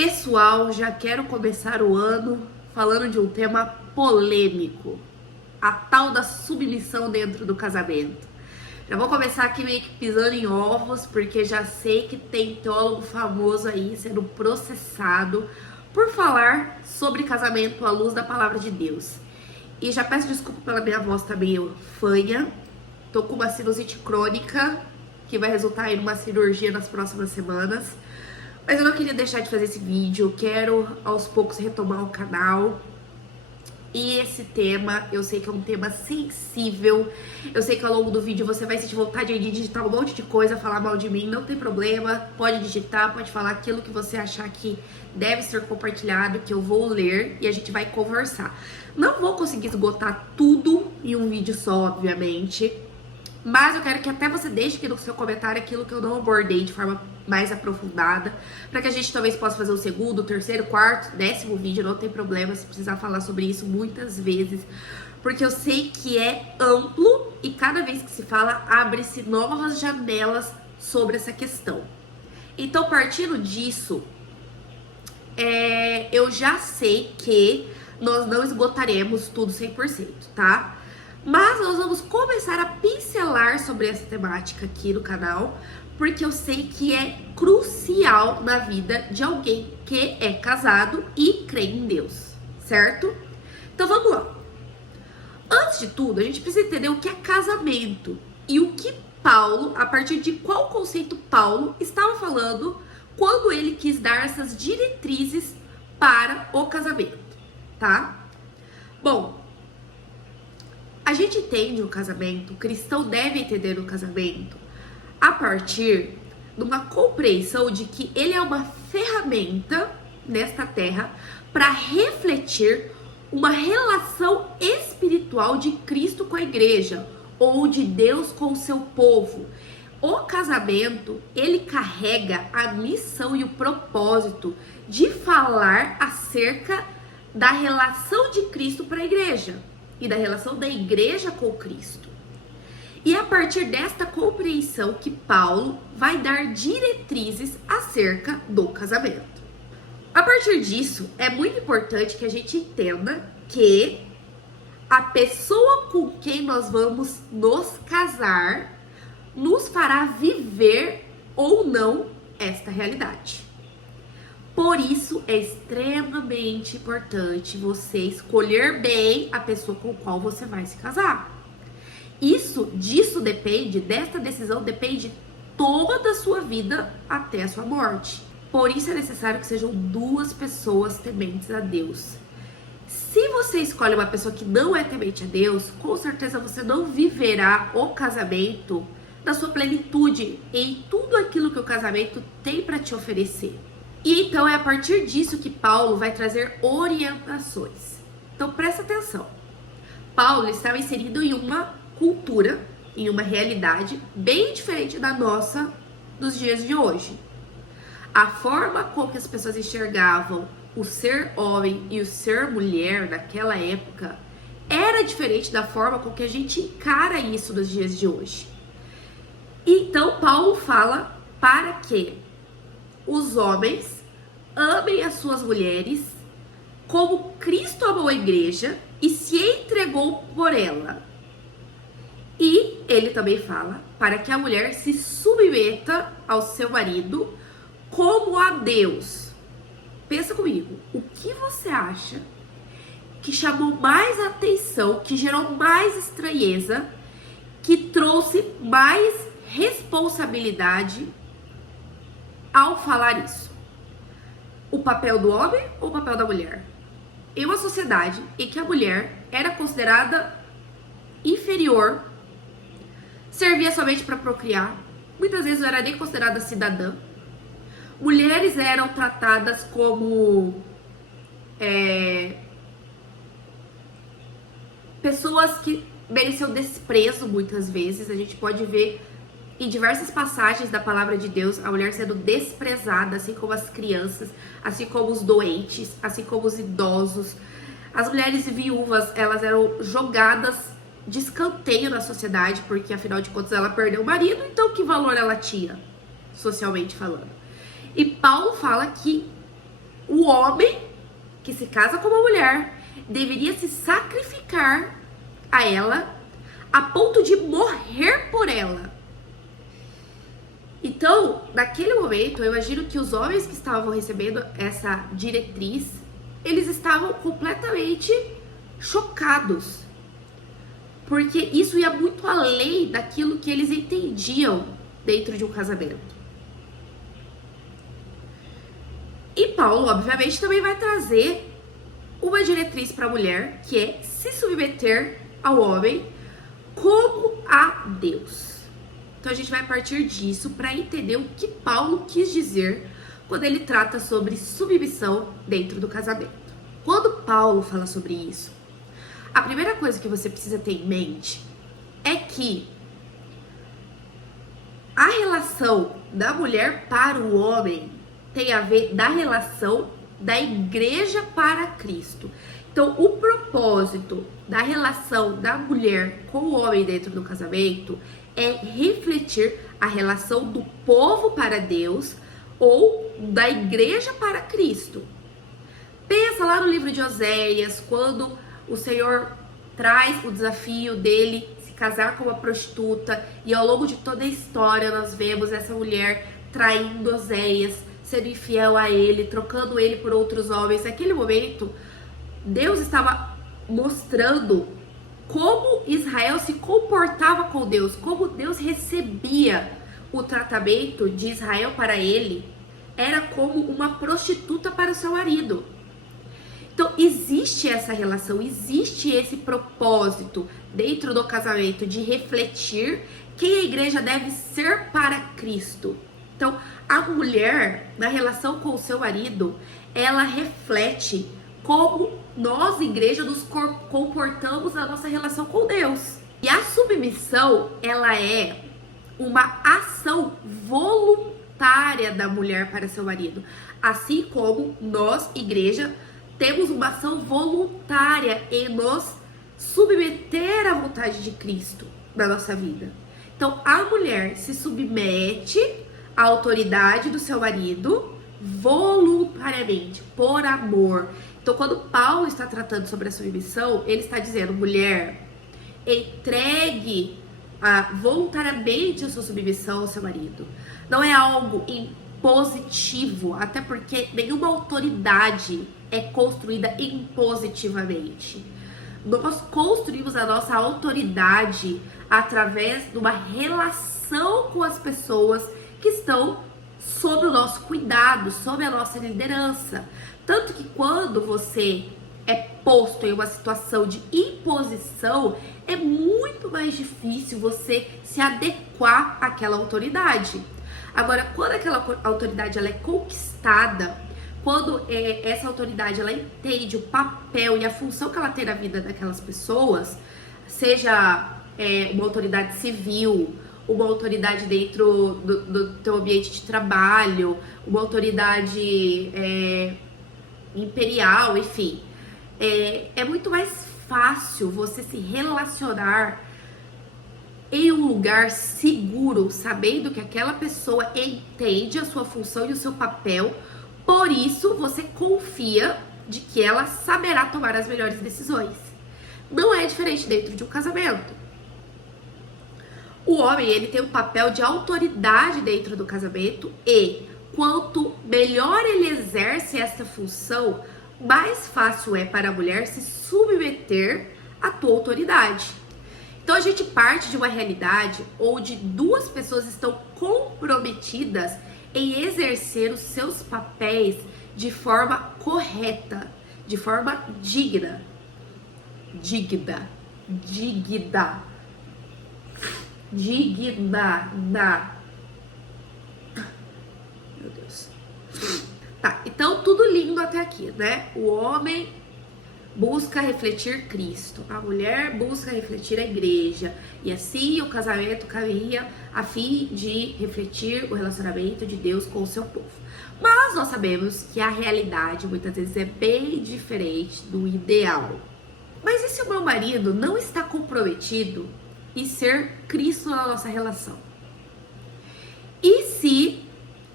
Pessoal, já quero começar o ano falando de um tema polêmico, a tal da submissão dentro do casamento. Já vou começar aqui meio que pisando em ovos, porque já sei que tem teólogo famoso aí sendo processado por falar sobre casamento à luz da palavra de Deus. E já peço desculpa pela minha voz tá meio fanha, tô com uma sinusite crônica, que vai resultar em uma cirurgia nas próximas semanas. Mas eu não queria deixar de fazer esse vídeo, quero aos poucos retomar o canal. E esse tema, eu sei que é um tema sensível, eu sei que ao longo do vídeo você vai sentir vontade de digitar um monte de coisa, falar mal de mim, não tem problema, pode digitar, pode falar aquilo que você achar que deve ser compartilhado, que eu vou ler e a gente vai conversar. Não vou conseguir esgotar tudo em um vídeo só, obviamente, mas eu quero que até você deixe aqui no seu comentário aquilo que eu não abordei de forma mais aprofundada, para que a gente talvez possa fazer o segundo, terceiro, quarto, 10º vídeo, não tem problema se precisar falar sobre isso muitas vezes, porque eu sei que é amplo e cada vez que se fala, abre-se novas janelas sobre essa questão. Então, partindo disso, eu já sei que nós não esgotaremos tudo 100%, tá? Mas nós vamos começar a pincelar sobre essa temática aqui no canal, porque eu sei que é crucial na vida de alguém que é casado e crê em Deus, certo? Então vamos lá. Antes de tudo, a gente precisa entender o que é casamento e o que Paulo, a partir de qual conceito Paulo estava falando quando ele quis dar essas diretrizes para o casamento, tá? Bom, a gente entende o casamento, o cristão deve entender o casamento a partir de uma compreensão de que ele é uma ferramenta nesta terra para refletir uma relação espiritual de Cristo com a igreja ou de Deus com o seu povo. O casamento, ele carrega a missão e o propósito de falar acerca da relação de Cristo para a igreja e da relação da igreja com Cristo. E é a partir desta compreensão que Paulo vai dar diretrizes acerca do casamento. A partir disso, é muito importante que a gente entenda que a pessoa com quem nós vamos nos casar nos fará viver ou não esta realidade. Por isso, é extremamente importante você escolher bem a pessoa com a qual você vai se casar. Desta decisão depende toda a sua vida até a sua morte. Por isso é necessário que sejam duas pessoas tementes a Deus. Se você escolhe uma pessoa que não é temente a Deus, com certeza você não viverá o casamento na sua plenitude, em tudo aquilo que o casamento tem para te oferecer. E então é a partir disso que Paulo vai trazer orientações. Então presta atenção. Paulo estava inserido em uma cultura, em uma realidade bem diferente da nossa dos dias de hoje. A forma como que as pessoas enxergavam o ser homem e o ser mulher naquela época era diferente da forma com que a gente encara isso nos dias de hoje. Então Paulo fala para que os homens amem as suas mulheres como Cristo amou a igreja e se entregou por ela. E ele também fala para que a mulher se submeta ao seu marido como a Deus. Pensa comigo, o que você acha que chamou mais atenção, que gerou mais estranheza, que trouxe mais responsabilidade ao falar isso? O papel do homem ou o papel da mulher? Em uma sociedade em que a mulher era considerada inferior, servia somente para procriar, muitas vezes não era nem considerada cidadã, mulheres eram tratadas como pessoas que mereciam desprezo muitas vezes. A gente pode ver em diversas passagens da palavra de Deus a mulher sendo desprezada, assim como as crianças, assim como os doentes, assim como os idosos. As mulheres viúvas, elas eram jogadas de escanteio na sociedade, porque afinal de contas ela perdeu o marido, então que valor ela tinha, socialmente falando? E Paulo fala que homem que se casa com uma mulher deveria se sacrificar a ela a ponto de morrer por ela. Então, naquele momento, eu imagino que os homens que estavam recebendo essa diretriz, eles estavam completamente chocados, porque isso ia muito além daquilo que eles entendiam dentro de um casamento. E Paulo, obviamente, também vai trazer uma diretriz para a mulher, que é se submeter ao homem como a Deus. Então a gente vai partir disso para entender o que Paulo quis dizer quando ele trata sobre submissão dentro do casamento. Quando Paulo fala sobre isso, a primeira coisa que você precisa ter em mente é que a relação da mulher para o homem tem a ver da relação da igreja para Cristo. Então, o propósito da relação da mulher com o homem dentro do casamento é refletir a relação do povo para Deus ou da igreja para Cristo. Pensa lá no livro de Oséias, quando o Senhor traz o desafio dele se casar com uma prostituta, e ao longo de toda a história nós vemos essa mulher traindo Oséias, sendo infiel a ele, trocando ele por outros homens. Naquele momento, Deus estava mostrando como Israel se comportava com Deus, como Deus recebia o tratamento de Israel para ele, era como uma prostituta para o seu marido. Então, existe essa relação, existe esse propósito dentro do casamento de refletir quem a igreja deve ser para Cristo. Então, a mulher, na relação com o seu marido, ela reflete como nós, igreja, nos comportamos na nossa relação com Deus. E a submissão, ela é uma ação voluntária da mulher para seu marido. Assim como nós, igreja, temos uma ação voluntária em nos submeter à vontade de Cristo na nossa vida. Então, a mulher se submete à autoridade do seu marido voluntariamente, por amor. Então, quando Paulo está tratando sobre a submissão, ele está dizendo, mulher, entregue voluntariamente a sua submissão ao seu marido. Não é algo impositivo, até porque nenhuma autoridade é construída impositivamente. Nós construímos a nossa autoridade através de uma relação com as pessoas que estão sob o nosso cuidado, sob a nossa liderança. Tanto que quando você é posto em uma situação de imposição, é muito mais difícil você se adequar àquela autoridade. Agora, quando aquela autoridade ela é conquistada, quando essa autoridade ela entende o papel e a função que ela tem na vida daquelas pessoas, seja uma autoridade civil, uma autoridade dentro do teu ambiente de trabalho, uma autoridade imperial, enfim, é muito mais fácil você se relacionar em um lugar seguro, sabendo que aquela pessoa entende a sua função e o seu papel. Por isso, você confia de que ela saberá tomar as melhores decisões. Não é diferente dentro de um casamento. O homem, ele tem um papel de autoridade dentro do casamento e quanto melhor ele exerce essa função, mais fácil é para a mulher se submeter à tua autoridade. Então, a gente parte de uma realidade onde duas pessoas estão comprometidas em exercer os seus papéis de forma correta, de forma digna. Meu Deus. Tá, então tudo lindo até aqui, né? O homem busca refletir Cristo, a mulher busca refletir a igreja, e assim o casamento caminha a fim de refletir o relacionamento de Deus com o seu povo. Mas nós sabemos que a realidade muitas vezes é bem diferente do ideal. Mas e se o meu marido não está comprometido em ser Cristo na nossa relação? E se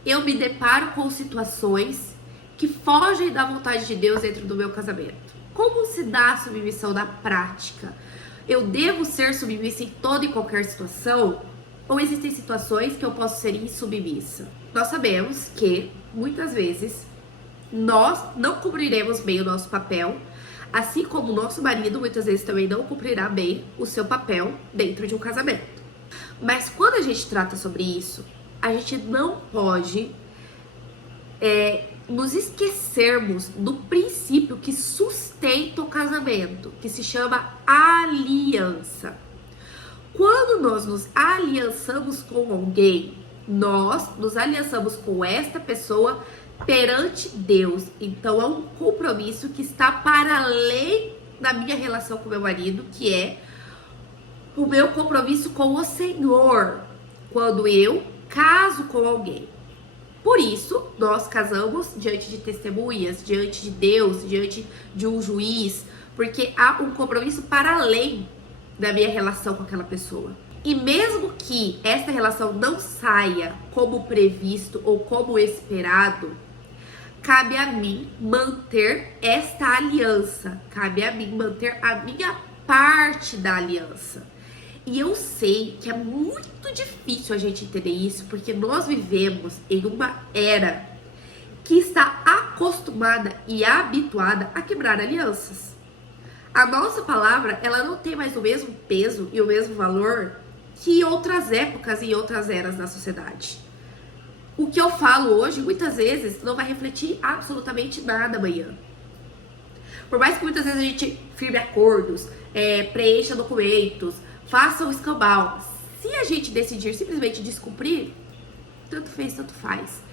eu me deparo com situações que fogem da vontade de Deus dentro do meu casamento. Como se dá a submissão na prática? Eu devo ser submissa em toda e qualquer situação? Ou existem situações que eu posso ser insubmissa? Nós sabemos que, muitas vezes, nós não cumpriremos bem o nosso papel, assim como o nosso marido muitas vezes também não cumprirá bem o seu papel dentro de um casamento. Mas quando a gente trata sobre isso, a gente não pode nos esquecermos do princípio que sustenta o casamento, que se chama aliança. Quando nós nos aliançamos com alguém, nós nos aliançamos com esta pessoa perante Deus. Então é um compromisso que está para além da minha relação com meu marido, que é o meu compromisso com o Senhor, quando eu caso com alguém. Por isso, nós casamos diante de testemunhas, diante de Deus, diante de um juiz, porque há um compromisso para além da minha relação com aquela pessoa. E mesmo que esta relação não saia como previsto ou como esperado, cabe a mim manter esta aliança, cabe a mim manter a minha parte da aliança. E eu sei que é muito difícil a gente entender isso, porque nós vivemos em uma era que está acostumada e habituada a quebrar alianças. A nossa palavra, ela não tem mais o mesmo peso e o mesmo valor que em outras épocas e outras eras da sociedade. O que eu falo hoje, muitas vezes, não vai refletir absolutamente nada amanhã. Por mais que muitas vezes a gente firme acordos, preencha documentos, faça o escambau. Se a gente decidir simplesmente descumprir, tanto fez, tanto faz.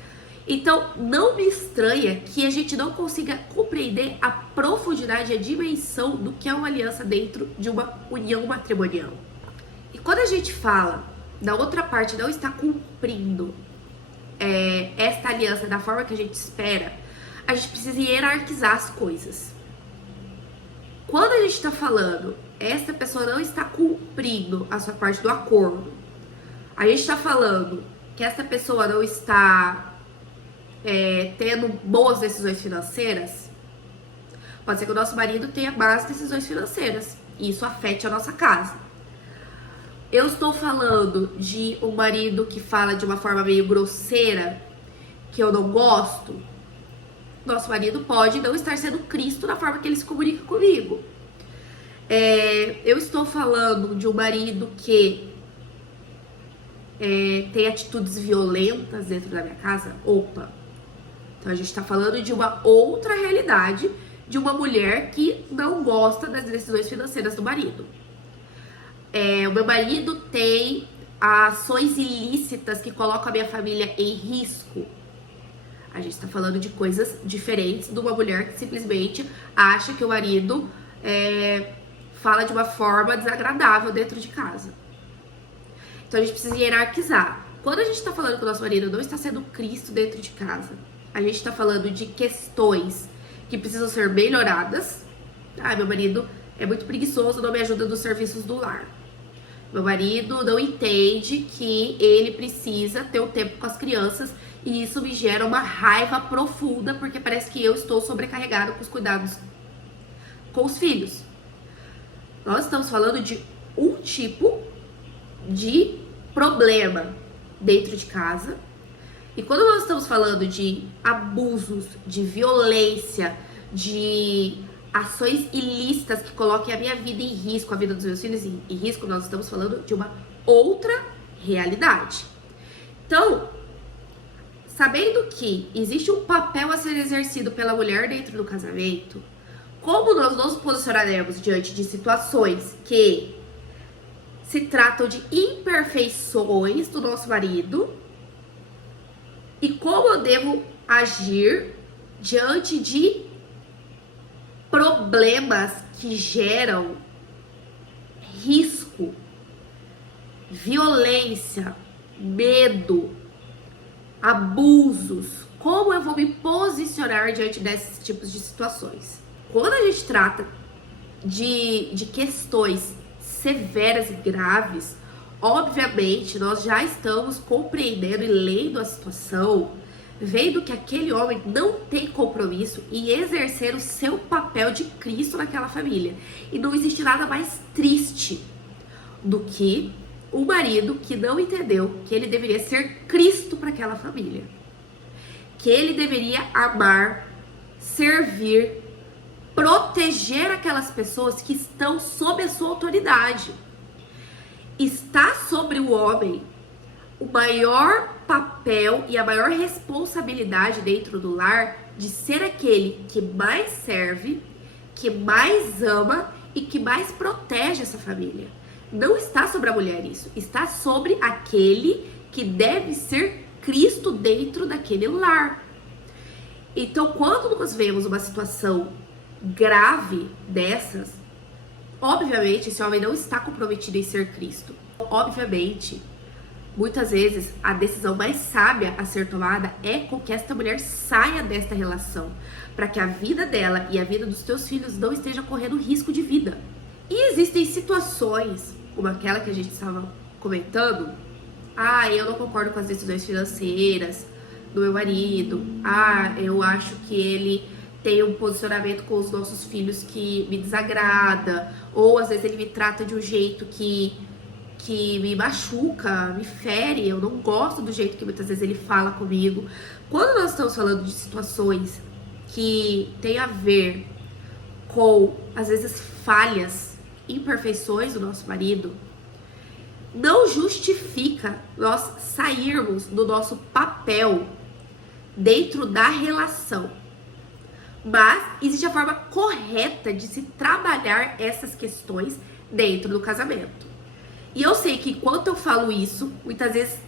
Então, não me estranha que a gente não consiga compreender a profundidade e a dimensão do que é uma aliança dentro de uma união matrimonial. E quando a gente fala da outra parte não estar cumprindo esta aliança da forma que a gente espera, a gente precisa hierarquizar as coisas. Quando a gente está falando, essa pessoa não está cumprindo a sua parte do acordo, a gente está falando que essa pessoa não está tendo boas decisões financeiras, pode ser que o nosso marido tenha más decisões financeiras e isso afete a nossa casa. Eu estou falando de um marido que fala de uma forma meio grosseira, que eu não gosto. Nosso marido pode não estar sendo Cristo na forma que ele se comunica comigo. Eu estou falando de um marido que tem atitudes violentas dentro da minha casa. Opa! Então a gente está falando de uma outra realidade, de uma mulher que não gosta das decisões financeiras do marido. O meu marido tem ações ilícitas que colocam a minha família em risco. A gente está falando de coisas diferentes de uma mulher que simplesmente acha que o marido fala de uma forma desagradável dentro de casa. Então a gente precisa hierarquizar. Quando a gente está falando que o nosso marido não está sendo Cristo dentro de casa, a gente está falando de questões que precisam ser melhoradas. Meu marido é muito preguiçoso, não me ajuda nos serviços do lar. Meu marido não entende que ele precisa ter um tempo com as crianças e isso me gera uma raiva profunda porque parece que eu estou sobrecarregado com os cuidados com os filhos. Nós estamos falando de um tipo de problema dentro de casa. E quando nós estamos falando de abusos, de violência, de ações ilícitas que coloquem a minha vida em risco, a vida dos meus filhos em risco, nós estamos falando de uma outra realidade. Então, sabendo que existe um papel a ser exercido pela mulher dentro do casamento, como nós nos posicionaremos diante de situações que se tratam de imperfeições do nosso marido e como eu devo agir diante de problemas que geram risco, violência, medo, abusos. Como eu vou me posicionar diante desses tipos de situações? Quando a gente trata de questões severas e graves, obviamente nós já estamos compreendendo e lendo a situação vendo que aquele homem não tem compromisso em exercer o seu papel de Cristo naquela família. E não existe nada mais triste do que um marido que não entendeu que ele deveria ser Cristo para aquela família. Que ele deveria amar, servir, proteger aquelas pessoas que estão sob a sua autoridade. Está sobre o homem o maior papel e a maior responsabilidade dentro do lar de ser aquele que mais serve, que mais ama e que mais protege essa família. Não está sobre a mulher isso, está sobre aquele que deve ser Cristo dentro daquele lar. Então, quando nós vemos uma situação grave dessas, obviamente esse homem não está comprometido em ser Cristo. Obviamente, muitas vezes a decisão mais sábia a ser tomada é com que esta mulher saia desta relação, para que a vida dela e a vida dos teus filhos não esteja correndo risco de vida. E existem situações, como aquela que a gente estava comentando, eu não concordo com as decisões financeiras do meu marido, eu acho que ele tem um posicionamento com os nossos filhos que me desagrada, ou às vezes ele me trata de um jeito que me machuca, me fere, eu não gosto do jeito que muitas vezes ele fala comigo. Quando nós estamos falando de situações que tem a ver com, às vezes, falhas, imperfeições do nosso marido, não justifica nós sairmos do nosso papel dentro da relação. Mas existe a forma correta de se trabalhar essas questões dentro do casamento. E eu sei que enquanto eu falo isso, muitas vezes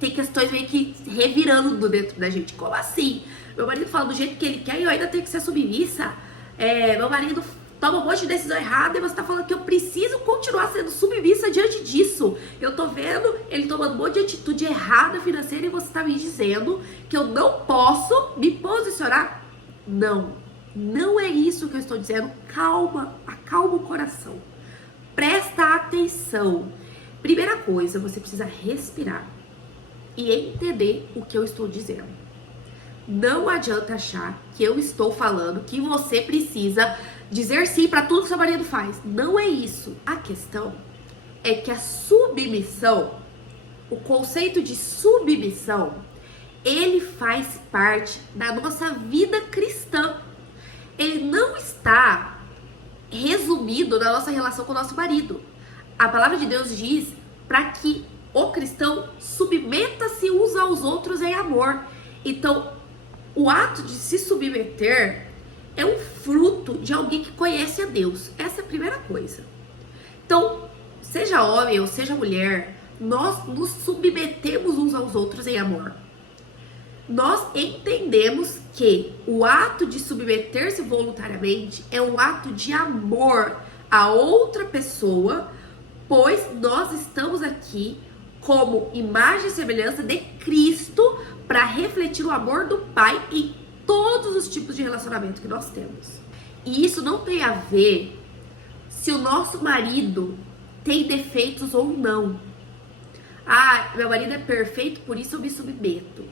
tem questões meio que revirando dentro da gente. Como assim? Meu marido fala do jeito que ele quer e eu ainda tenho que ser submissa? Meu marido toma um monte de decisão errada e você tá falando que eu preciso continuar sendo submissa diante disso. Eu tô vendo ele tomando um monte de atitude errada financeira e você tá me dizendo que eu não posso me posicionar? Não é isso que eu estou dizendo. Calma, acalma o coração. Presta atenção. Primeira coisa, você precisa respirar e entender o que eu estou dizendo. Não adianta achar que eu estou falando que você precisa dizer sim para tudo que seu marido faz. Não é isso. A questão é que a submissão, o conceito de submissão, ele faz parte da nossa vida cristã. Ele não está resumido na nossa relação com o nosso marido. A palavra de Deus diz para que o cristão submeta-se uns aos outros em amor. Então, o ato de se submeter é um fruto de alguém que conhece a Deus. Essa é a primeira coisa. Então, seja homem ou seja mulher, nós nos submetemos uns aos outros em amor. Nós entendemos que o ato de submeter-se voluntariamente é um ato de amor a outra pessoa, pois nós estamos aqui como imagem e semelhança de Cristo para refletir o amor do Pai em todos os tipos de relacionamento que nós temos. E isso não tem a ver se o nosso marido tem defeitos ou não. Meu marido é perfeito, por isso eu me submeto.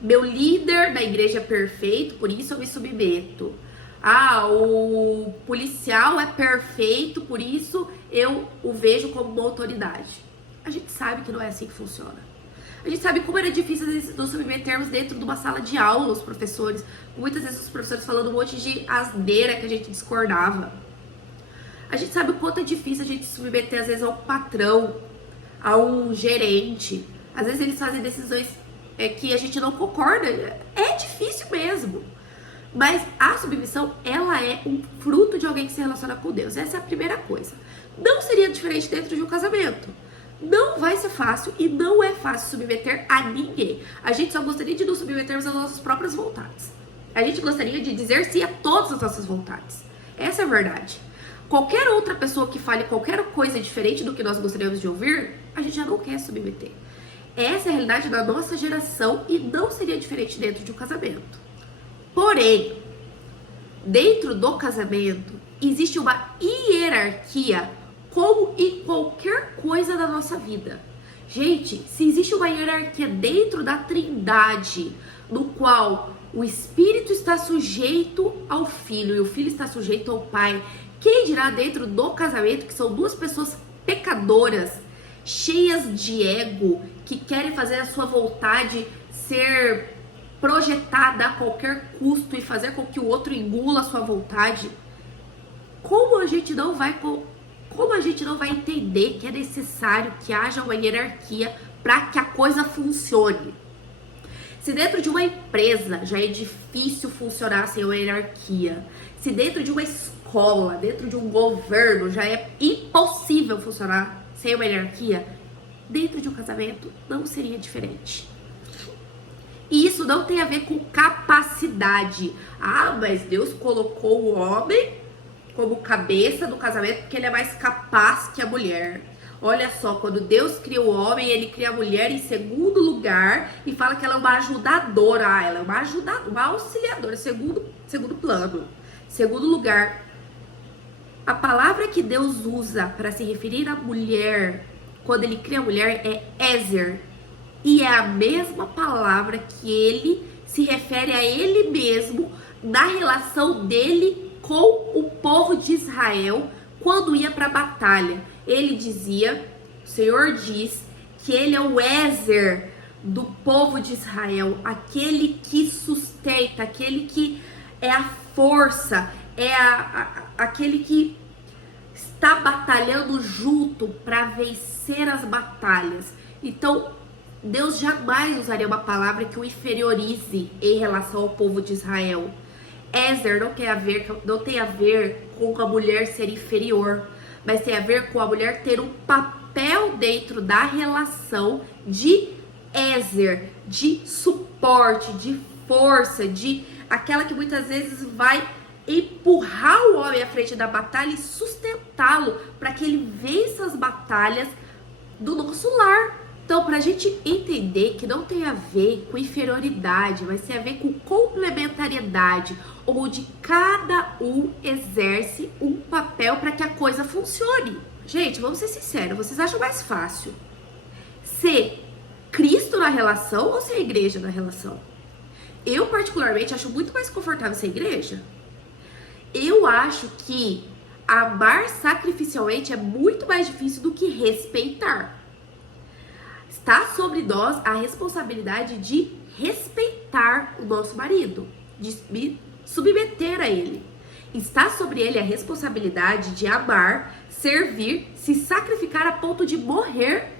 Meu líder da igreja é perfeito, por isso eu me submeto. O policial é perfeito, por isso eu o vejo como uma autoridade. A gente sabe que não é assim que funciona. A gente sabe como era difícil nos submetermos dentro de uma sala de aula, os professores. Muitas vezes os professores falando um monte de asneira que a gente discordava. A gente sabe o quanto é difícil a gente se submeter, às vezes, a um patrão, a um gerente. Às vezes eles fazem decisões que a gente não concorda. É difícil mesmo. Mas a submissão, ela é um fruto de alguém que se relaciona com Deus. Essa é a primeira coisa. Não seria diferente dentro de um casamento. Não vai ser fácil e não é fácil submeter a ninguém. A gente só gostaria de nos submetermos às nossas próprias vontades. A gente gostaria de dizer sim a todas as nossas vontades. Essa é a verdade. Qualquer outra pessoa que fale qualquer coisa diferente do que nós gostaríamos de ouvir, a gente já não quer submeter. Essa é a realidade da nossa geração e não seria diferente dentro de um casamento. Porém, dentro do casamento, existe uma hierarquia como em qualquer coisa da nossa vida. Gente, se existe uma hierarquia dentro da Trindade, no qual o espírito está sujeito ao filho e o filho está sujeito ao pai, quem dirá dentro do casamento, que são duas pessoas pecadoras, cheias de ego, que querem fazer a sua vontade ser projetada a qualquer custo e fazer com que o outro engula a sua vontade? Como a gente não vai entender que é necessário que haja uma hierarquia para que a coisa funcione? Se dentro de uma empresa já é difícil funcionar sem uma hierarquia, se dentro de uma escola, dentro de um governo já é impossível funcionar sem uma hierarquia, dentro de um casamento não seria diferente. E isso não tem a ver com capacidade. Ah, mas Deus colocou o homem como cabeça do casamento porque ele é mais capaz que a mulher. Olha só, quando Deus cria o homem, ele cria a mulher em segundo lugar e fala que ela é uma ajudadora. Ah, ela é uma auxiliadora, segundo plano. Segundo lugar, a palavra que Deus usa para se referir à mulher, quando ele cria a mulher, é Ezer. E é a mesma palavra que ele se refere a ele mesmo na relação dele com o povo de Israel quando ia para a batalha. Ele dizia, o Senhor diz, que ele é o Ezer do povo de Israel, aquele que sustenta, aquele que é a força, é aquele que está batalhando junto para vencer as batalhas. Então, Deus jamais usaria uma palavra que o inferiorize em relação ao povo de Israel. Ezer não tem a ver com a mulher ser inferior, mas tem a ver com a mulher ter um papel dentro da relação de Ezer, de suporte, de força, de aquela que muitas vezes vai empurrar o homem à frente da batalha e sustentá-lo para que ele vença as batalhas do nosso lar. Então, para a gente entender que não tem a ver com inferioridade, mas tem a ver com complementariedade, onde cada um exerce um papel para que a coisa funcione. Gente, vamos ser sinceros, vocês acham mais fácil ser Cristo na relação ou ser a igreja na relação? Eu, particularmente, acho muito mais confortável ser igreja. Eu acho que amar sacrificialmente é muito mais difícil do que respeitar. Está sobre nós a responsabilidade de respeitar o nosso marido, de me submeter a ele. Está sobre ele a responsabilidade de amar, servir, se sacrificar a ponto de morrer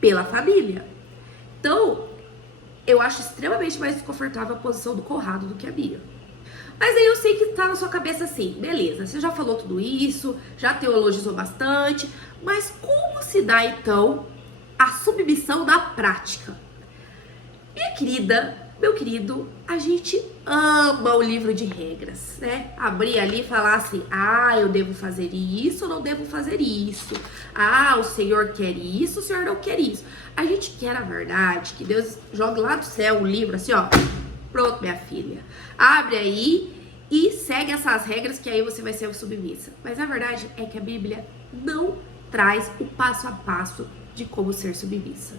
pela família. Então, eu acho extremamente mais desconfortável a posição do Conrado do que a minha. Mas aí eu sei que tá na sua cabeça assim, beleza, você já falou tudo isso, já teologizou bastante, mas como se dá então a submissão na prática? Minha querida, meu querido, a gente ama o livro de regras, né? Abrir ali e falar assim, ah, eu devo fazer isso, eu não devo fazer isso. Ah, o Senhor quer isso, o Senhor não quer isso. A gente quer, na verdade, que Deus jogue lá do céu um livro assim, ó. Pronto, minha filha. Abre aí e segue essas regras que aí você vai ser submissa. Mas a verdade é que a Bíblia não traz o passo a passo de como ser submissa.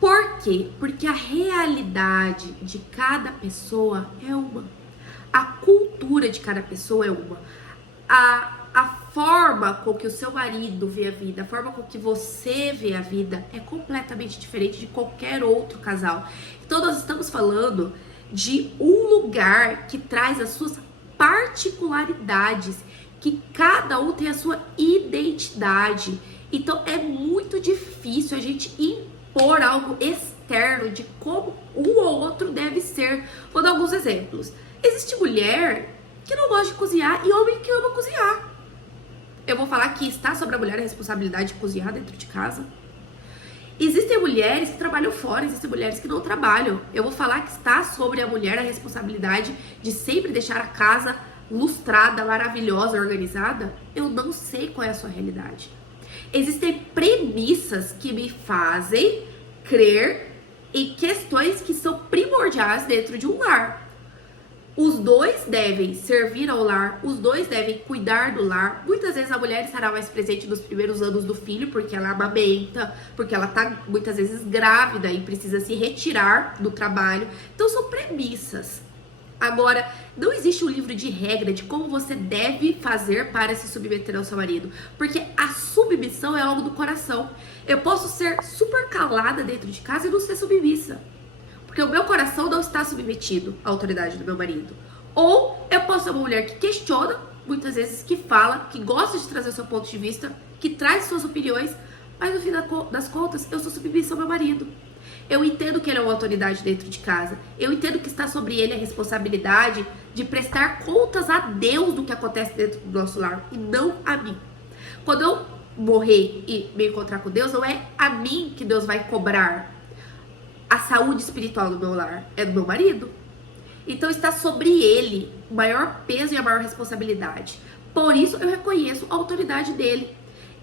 Por quê? Porque a realidade de cada pessoa é uma. A cultura de cada pessoa é uma. A forma com que o seu marido vê a vida, a forma com que você vê a vida é completamente diferente de qualquer outro casal. Então nós estamos falando de um lugar que traz as suas particularidades, que cada um tem a sua identidade. Então é muito difícil a gente impor algo externo de como um ou outro deve ser. Vou dar alguns exemplos. Existe mulher que não gosta de cozinhar e homem que ama cozinhar. Eu vou falar que está sobre a mulher a responsabilidade de cozinhar dentro de casa. Existem mulheres que trabalham fora, existem mulheres que não trabalham. Eu vou falar que está sobre a mulher a responsabilidade de sempre deixar a casa lustrada, maravilhosa, organizada. Eu não sei qual é a sua realidade. Existem premissas que me fazem crer em questões que são primordiais dentro de um lar. Os dois devem servir ao lar, os dois devem cuidar do lar. Muitas vezes a mulher estará mais presente nos primeiros anos do filho, porque ela amamenta, porque ela tá muitas vezes grávida e precisa se retirar do trabalho. Então são premissas. Agora, não existe um livro de regra de como você deve fazer para se submeter ao seu marido, porque a submissão é algo do coração. Eu posso ser super calada dentro de casa e não ser submissa, porque o meu coração não está submetido à autoridade do meu marido. Ou eu posso ser uma mulher que questiona, muitas vezes que fala, que gosta de trazer o seu ponto de vista, que traz suas opiniões, mas no fim das contas eu sou submissa ao meu marido. Eu entendo que ele é uma autoridade dentro de casa. Eu entendo que está sobre ele a responsabilidade de prestar contas a Deus do que acontece dentro do nosso lar e não a mim. Quando eu morrer e me encontrar com Deus, não é a mim que Deus vai cobrar a saúde espiritual do meu lar, é do meu marido. Então está sobre ele o maior peso e a maior responsabilidade. Por isso eu reconheço a autoridade dele.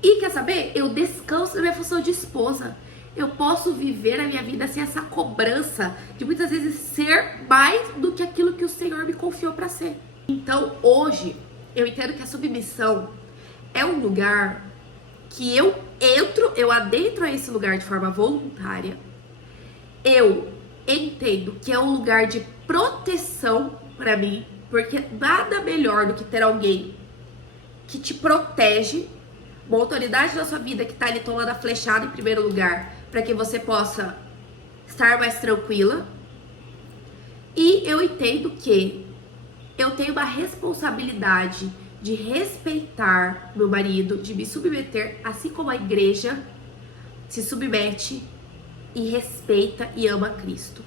E quer saber? Eu descanso da minha função de esposa. Eu posso viver a minha vida sem essa cobrança de muitas vezes ser mais do que aquilo que o Senhor me confiou para ser. Então hoje eu entendo que a submissão é um lugar que eu adentro a esse lugar de forma voluntária. Eu entendo que é um lugar de proteção para mim, porque nada melhor do que ter alguém que te protege, uma autoridade na sua vida que tá ali tomando a flechada em primeiro lugar, para que você possa estar mais tranquila. E eu entendo que eu tenho uma responsabilidade de respeitar meu marido, de me submeter, assim como a igreja se submete e respeita e ama Cristo.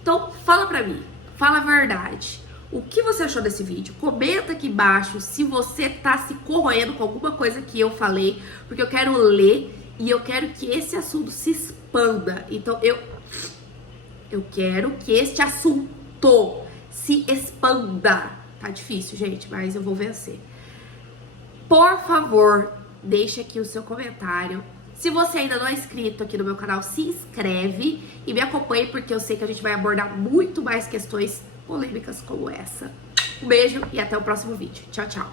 Então, fala pra mim, fala a verdade. O que você achou desse vídeo? Comenta aqui embaixo se você tá se corroendo com alguma coisa que eu falei, porque eu quero ler e eu quero que esse assunto se expanda. Então, eu quero que este assunto se expanda. Tá difícil, gente, mas eu vou vencer. Por favor, deixe aqui o seu comentário. Se você ainda não é inscrito aqui no meu canal, se inscreve e me acompanhe, porque eu sei que a gente vai abordar muito mais questões polêmicas como essa. Um beijo e até o próximo vídeo. Tchau, tchau.